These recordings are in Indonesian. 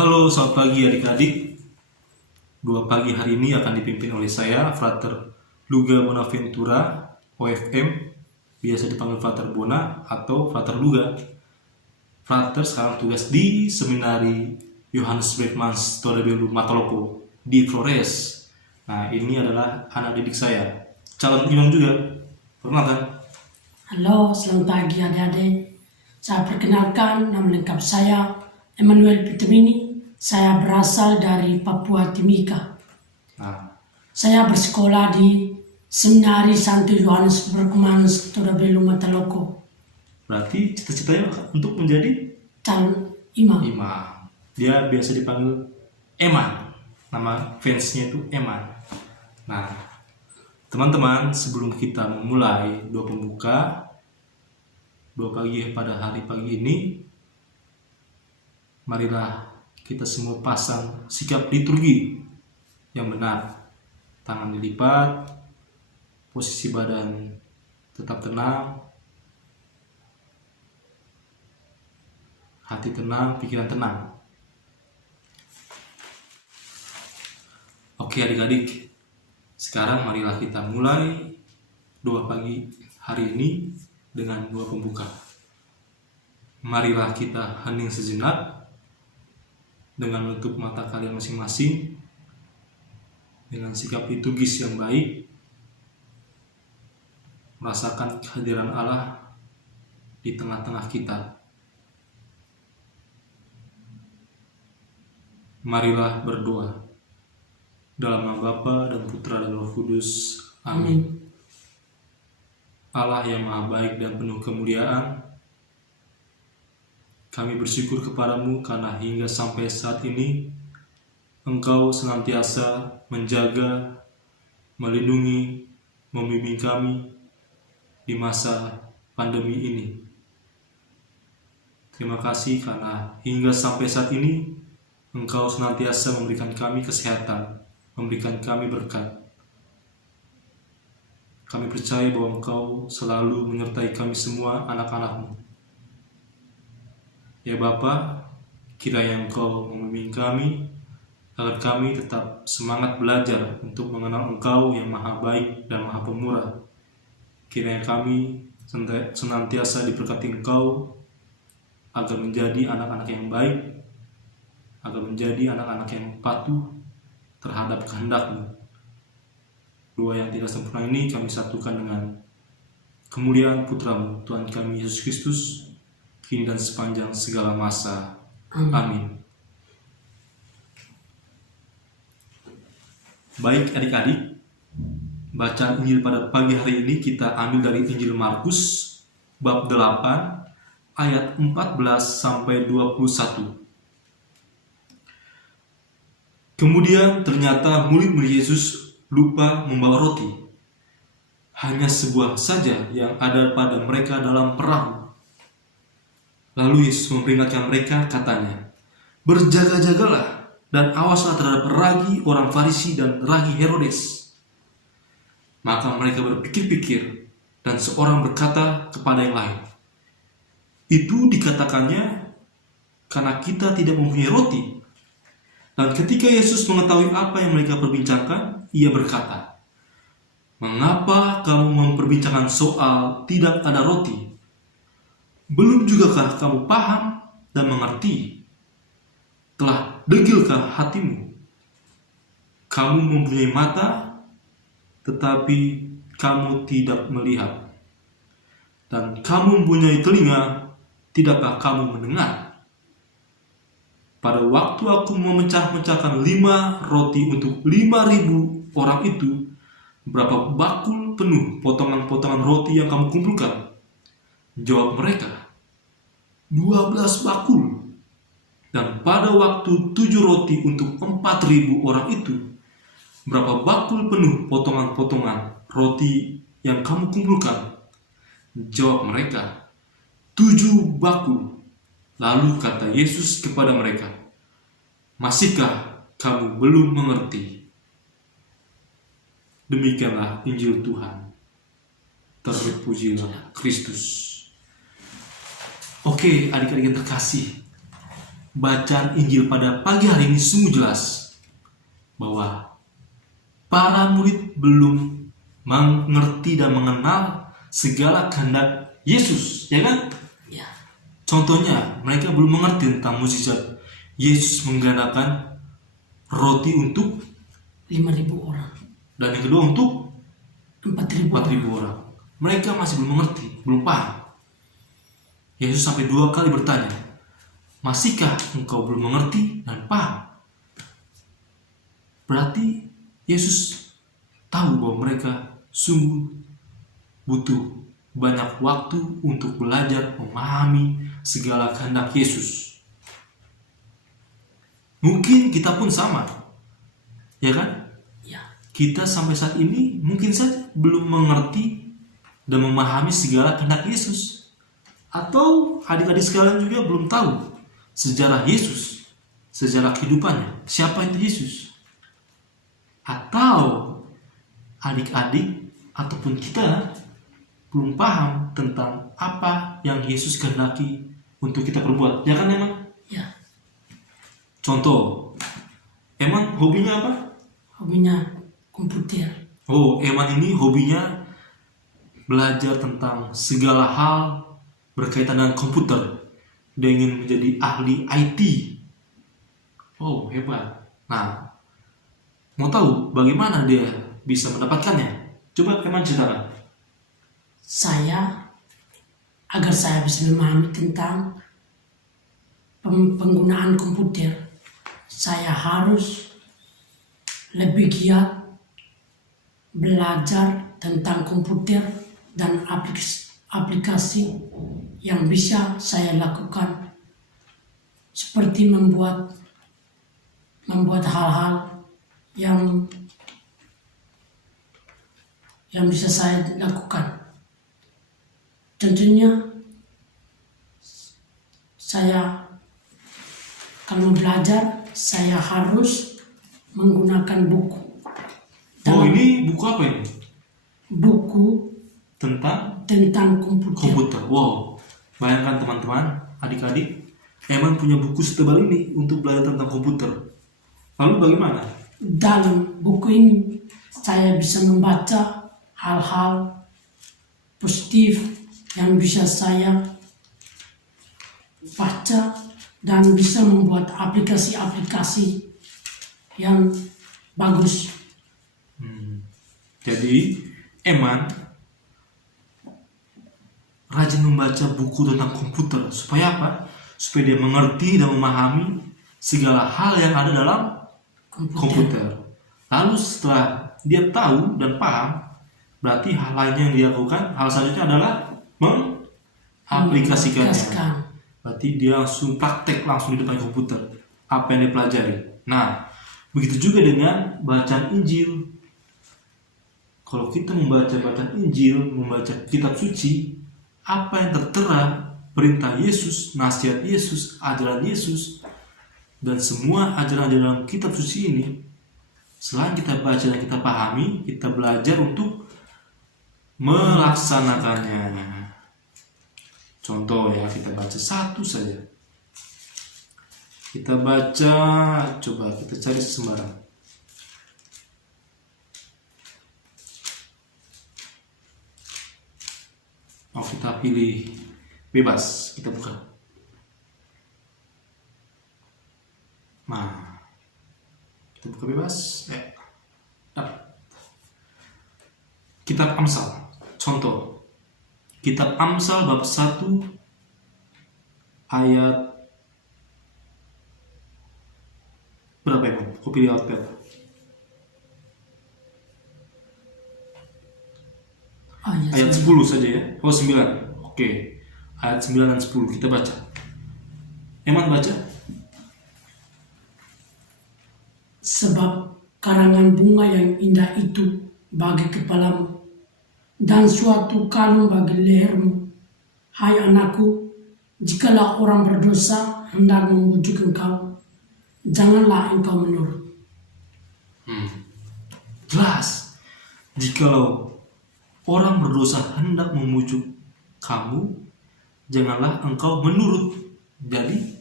Halo, selamat pagi adik-adik. Dua pagi hari ini akan dipimpin oleh saya, Frater Luga Bonaventura, OFM, biasa dipanggil Frater Bona atau Frater Luga. Frater sekarang tugas di Seminari Johannes Bredmans Torebelu Matalopo di Flores. Nah, ini adalah anak didik saya, calon imam juga. Perkenalkan. Halo, selamat pagi adik-adik. Saya perkenalkan, nama lengkap saya Emmanuel Pitumini. Saya berasal dari Papua Timika. Saya bersekolah di Seminari Santo Yohanes Bredmans Torebelu Matalopo. Berarti cita-citanya untuk menjadi Calon imam. imam. Dia biasa dipanggil Eman. Nama fansnya itu Eman. Nah, teman-teman, sebelum kita memulai doa pembuka, doa pagi pada hari pagi ini, marilah kita semua pasang sikap liturgi yang benar. Tangan dilipat, posisi badan tetap tenang, hati tenang, pikiran tenang. Oke adik-adik, sekarang marilah kita mulai doa pagi hari ini dengan doa pembuka. Marilah kita hening sejenak dengan menutup mata kalian masing-masing dengan sikap liturgis yang baik, merasakan kehadiran Allah di tengah-tengah kita. Marilah berdoa dalam nama Bapa dan Putra dan Roh Kudus. Amin. Allah yang maha baik dan penuh kemuliaan, kami bersyukur kepadamu karena hingga sampai saat ini Engkau senantiasa menjaga, melindungi, membimbing kami di masa pandemi ini. Terima kasih karena hingga sampai saat ini Engkau senantiasa memberikan kami kesehatan, memberikan kami berkat. Kami percaya bahwa Engkau selalu menyertai kami semua anak-anak-Mu. Ya Bapa, kiranya Engkau membimbing kami agar kami tetap semangat belajar untuk mengenal Engkau yang maha baik dan maha pemurah. Kiranya kami senantiasa diberkati Engkau agar menjadi anak-anak yang baik, agar menjadi anak-anak yang patuh terhadap kehendak-Mu. Doa yang tidak sempurna ini kami satukan dengan kemuliaan Putra-Mu, Tuhan kami Yesus Kristus, kini dan sepanjang segala masa. Amin. Baik adik-adik, bacaan Injil pada pagi hari ini kita ambil dari Injil Markus bab 8 ayat 14 sampai 21. Kemudian ternyata murid-murid Yesus lupa membawa roti. Hanya sebuah saja yang ada pada mereka dalam perahu. Lalu Yesus memperingatkan mereka, katanya, "Berjaga-jagalah dan awaslah terhadap ragi orang Farisi dan ragi Herodes." Maka mereka berpikir-pikir, dan seorang berkata kepada yang lain, "Itu dikatakannya karena kita tidak mempunyai roti." Dan ketika Yesus mengetahui apa yang mereka perbincangkan, ia berkata, "Mengapa kamu memperbincangkan soal tidak ada roti? Belum jugakah kamu paham dan mengerti? Telah degilkah hatimu? Kamu mempunyai mata, tetapi kamu tidak melihat. Dan kamu mempunyai telinga, tidakkah kamu mendengar? Pada waktu aku memecah-mecahkan 5 roti untuk 5.000 orang itu, berapa bakul penuh potongan-potongan roti yang kamu kumpulkan?" Jawab mereka, 12 bakul. Dan pada waktu 7 roti untuk 4.000 orang itu, berapa bakul penuh potongan-potongan roti yang kamu kumpulkan? Jawab mereka, 7 bakul. Lalu kata Yesus kepada mereka, "Masihkah kamu belum mengerti?" Demikianlah Injil Tuhan. Terpujilah Kristus. Oke, adik-adik yang terkasih, bacaan Injil pada pagi hari ini sungguh jelas bahwa para murid belum mengerti dan mengenal segala kehendak Yesus, ya kan? Ya. Contohnya, mereka belum mengerti tentang mukjizat Yesus menggandakan roti untuk 5.000 orang. dan yang kedua untuk 4.000 orang. 4.000 orang. Mereka masih belum mengerti, belum paham. Yesus sampai 2 kali bertanya, masihkah engkau belum mengerti dan paham? Berarti Yesus tahu bahwa mereka sungguh butuh banyak waktu untuk belajar memahami segala kehendak Yesus. Mungkin kita pun sama, ya kan? Ya. Kita sampai saat ini mungkin saja belum mengerti dan memahami segala kehendak Yesus. Atau adik-adik sekalian juga belum tahu sejarah Yesus, sejarah kehidupannya, siapa itu Yesus. Atau adik-adik ataupun kita belum paham tentang apa yang Yesus kehendaki untuk kita perbuat. Ya kan Eman? Ya. Contoh, Eman hobinya apa? Hobinya komputer. Oh, Eman ini hobinya belajar tentang segala hal berkaitan dengan komputer. Dia ingin menjadi ahli IT. Oh, hebat. Nah, mau tahu bagaimana dia bisa mendapatkannya? Coba Eman ceritakan. Agar saya bisa memahami tentang penggunaan komputer, saya harus lebih giat belajar tentang komputer dan aplikasi yang bisa saya lakukan, seperti membuat hal-hal yang bisa saya lakukan. Tentunya saya kalau belajar saya harus menggunakan buku. Oh, ini buku apa ini? Buku Tentang komputer. Wow, bayangkan teman-teman, adik-adik, Eman punya buku setebal ini untuk belajar tentang komputer. Lalu bagaimana? Dalam buku ini saya bisa membaca hal-hal positif yang bisa saya baca dan bisa membuat aplikasi-aplikasi yang bagus. Jadi Eman rajin membaca buku tentang komputer. Supaya apa? Supaya dia mengerti dan memahami segala hal yang ada dalam komputer. Lalu setelah dia tahu dan paham, berarti hal lainnya yang dia lakukan, hal selanjutnya adalah mengaplikasikannya. Berarti dia langsung praktek langsung di depan komputer apa yang dia pelajari. Nah, begitu juga dengan bacaan Injil. Kalau kita membaca bacaan Injil, membaca kitab suci, apa yang tertera, perintah Yesus, nasihat Yesus, ajaran Yesus, dan semua ajaran-ajaran dalam kitab suci ini, selain kita baca dan kita pahami, kita belajar untuk melaksanakannya. Contoh ya, kita baca satu saja. Kita baca, coba kita cari sembarang. Oh, kita pilih bebas, kita buka. Nah, kita buka bebas. Kitab Amsal, contoh. Kitab Amsal bab 1 ayat berapa ya? Kau pilih ayat berapa? Ayat 10 saja ya. Oh, 9. Oke. Ayat 9 dan 10 kita baca. Eman baca. Sebab karangan bunga yang indah itu bagi kepalamu dan suatu kalung bagi lehermu. Hai anakku, jikalau orang berdosa hendak membujuk engkau, janganlah engkau menurut. Jelas. Jikalau orang berdosa hendak membujuk kamu, janganlah engkau menurut. Jadi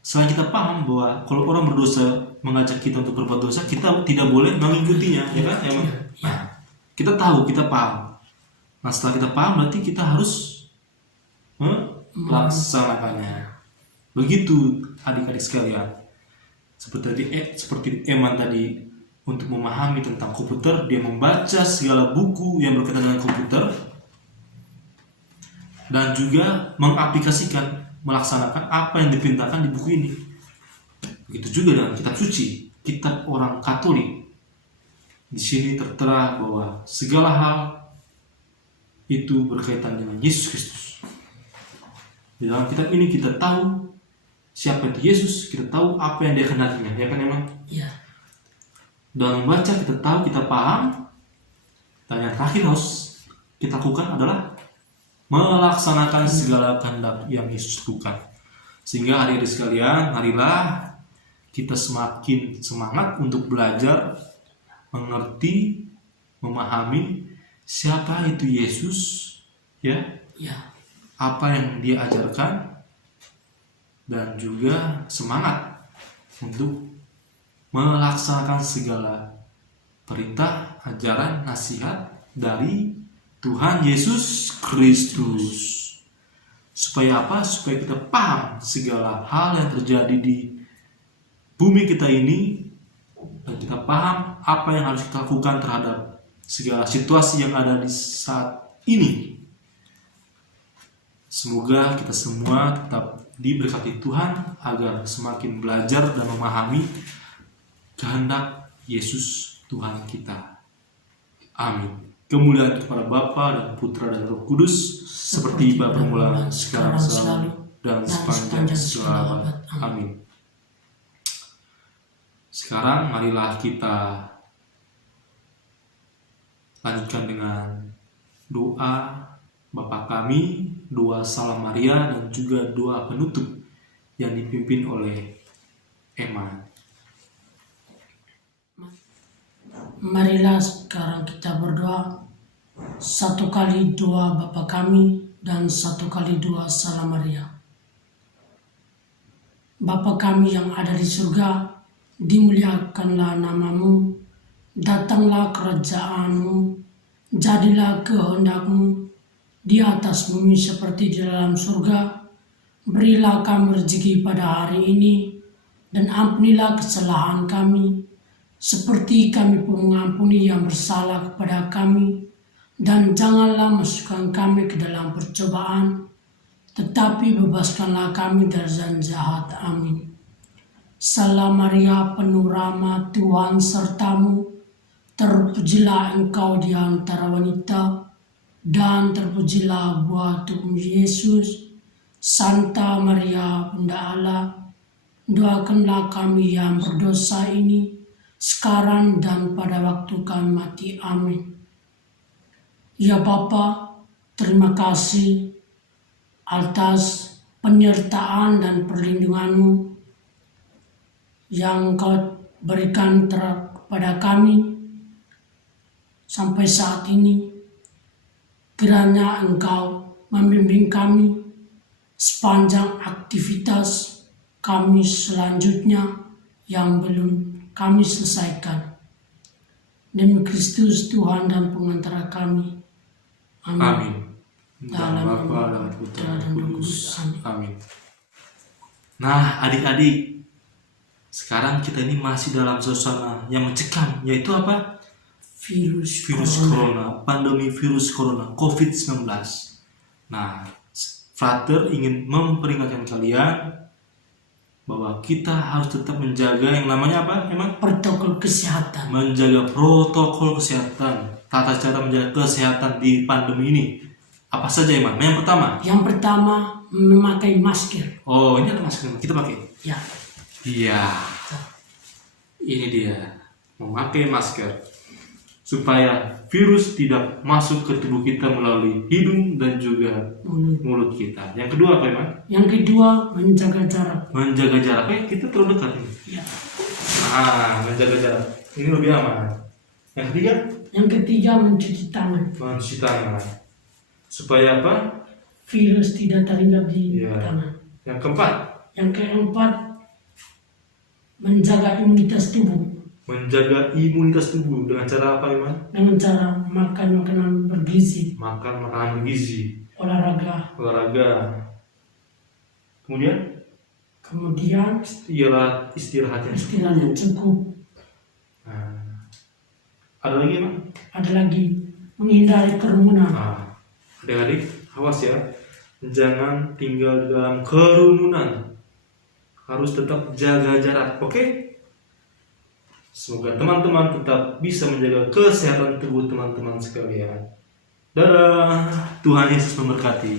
Selain kita paham bahwa kalau orang berdosa mengajak kita untuk berbuat dosa, kita tidak boleh mengikutinya, ya kan? Nah, kita tahu, kita paham. Nah, setelah kita paham berarti kita harus melaksanakannya. Begitu adik-adik sekalian. Seperti Eman tadi, untuk memahami tentang komputer, dia membaca segala buku yang berkaitan dengan komputer dan juga mengaplikasikan, melaksanakan apa yang diperintahkan di buku ini. Begitu juga dengan kitab suci, kitab orang Katolik. Di sini tertera bahwa segala hal itu berkaitan dengan Yesus Kristus. Di dalam kitab ini kita tahu siapa itu Yesus, kita tahu apa yang dia kenakinya, ya kan emang? Iya. Dalam membaca kita tahu, kita paham, dan yang terakhir harus kita lakukan adalah melaksanakan segala kehendak yang Yesus lakukan. Sehingga adik-adik sekalian, marilah kita semakin semangat untuk belajar, mengerti, memahami siapa itu Yesus, ya, apa yang dia ajarkan, dan juga semangat untuk melaksanakan segala perintah, ajaran, nasihat dari Tuhan Yesus Kristus. Supaya apa? Supaya kita paham segala hal yang terjadi di bumi kita ini, dan kita paham apa yang harus kita lakukan terhadap segala situasi yang ada di saat ini. Semoga kita semua tetap diberkati Tuhan agar semakin belajar dan memahami kehendak Yesus Tuhan kita. Amin. Kemuliaan kepada Bapa dan Putra dan Roh Kudus, seperti pada permulaan, sekarang, selalu, dan sepanjang segala abad. Amin. Sekarang marilah kita lanjutkan dengan doa Bapa kami, doa Salam Maria, dan juga doa penutup yang dipimpin oleh Eman. Marilah sekarang kita berdoa. 1 kali doa Bapa kami dan 1 kali doa Salam Maria. Bapa kami yang ada di surga, dimuliakanlah namamu, datanglah kerajaanmu, jadilah kehendakmu di atas bumi seperti di dalam surga. Berilah kami rezeki pada hari ini, dan ampunilah kesalahan kami, seperti kami pun mengampuni yang bersalah kepada kami. Dan janganlah masukkan kami ke dalam percobaan, tetapi bebaskanlah kami dari yang jahat. Amin. Salam Maria, penuh rahmat, Tuhan sertamu, terpujilah engkau di antara wanita, dan terpujilah buah tubuhmu Yesus. Santa Maria, Bunda Allah, doakanlah kami yang berdosa ini, sekarang dan pada waktu kami mati. Amin. Ya Bapa, terima kasih atas penyertaan dan perlindunganmu yang Kau berikan kepada kami sampai saat ini. Kiranya Engkau membimbing kami sepanjang aktivitas kami selanjutnya yang belum kami selesaikan. Demi Kristus Tuhan dan pengantara kami. Amin. Amin. Dalam Bapa nama dan Putra dan Roh Roh Kudus. Kudus. Amin. Nah, adik-adik, sekarang kita ini masih dalam suasana yang mencekam, yaitu apa? Virus Corona, pandemi virus Corona, COVID-19. Nah, Frater ingin memperingatkan kalian bahwa kita harus tetap menjaga yang namanya apa? Emang protokol kesehatan. menjaga protokol kesehatan, tata cara menjaga kesehatan di pandemi ini. Apa saja Emang? Yang pertama, Memakai masker. oh ini ada masker, kita pakai. Ya. Iya, ini dia, memakai masker supaya virus tidak masuk ke tubuh kita melalui hidung dan juga mulut kita. Yang kedua apa Emang? Yang kedua, menjaga jarak. Menjaga jarak. Kita terlalu dekat ini. Ya. Menjaga jarak. Ini lebih aman. Yang ketiga? Yang ketiga, mencuci tangan. Mencuci tangan. Supaya apa? Virus tidak terhinggap di Iya. tangan. Yang keempat? Yang keempat, menjaga imunitas tubuh Menjaga imunitas tubuh dengan cara apa, Iman? dengan cara makan makanan bergizi, Makan makanan bergizi, olahraga, kemudian kemudian istirahat yang cukup. istirahat yang cukup. Nah, ada lagi, Iman? Ada lagi menghindari kerumunan. Nah, adik-adik, awas ya, jangan tinggal di dalam kerumunan. Harus tetap jaga jarak, oke? Semoga teman-teman tetap bisa menjaga kesehatan tubuh teman-teman sekalian. Dadah, Tuhan Yesus memberkati.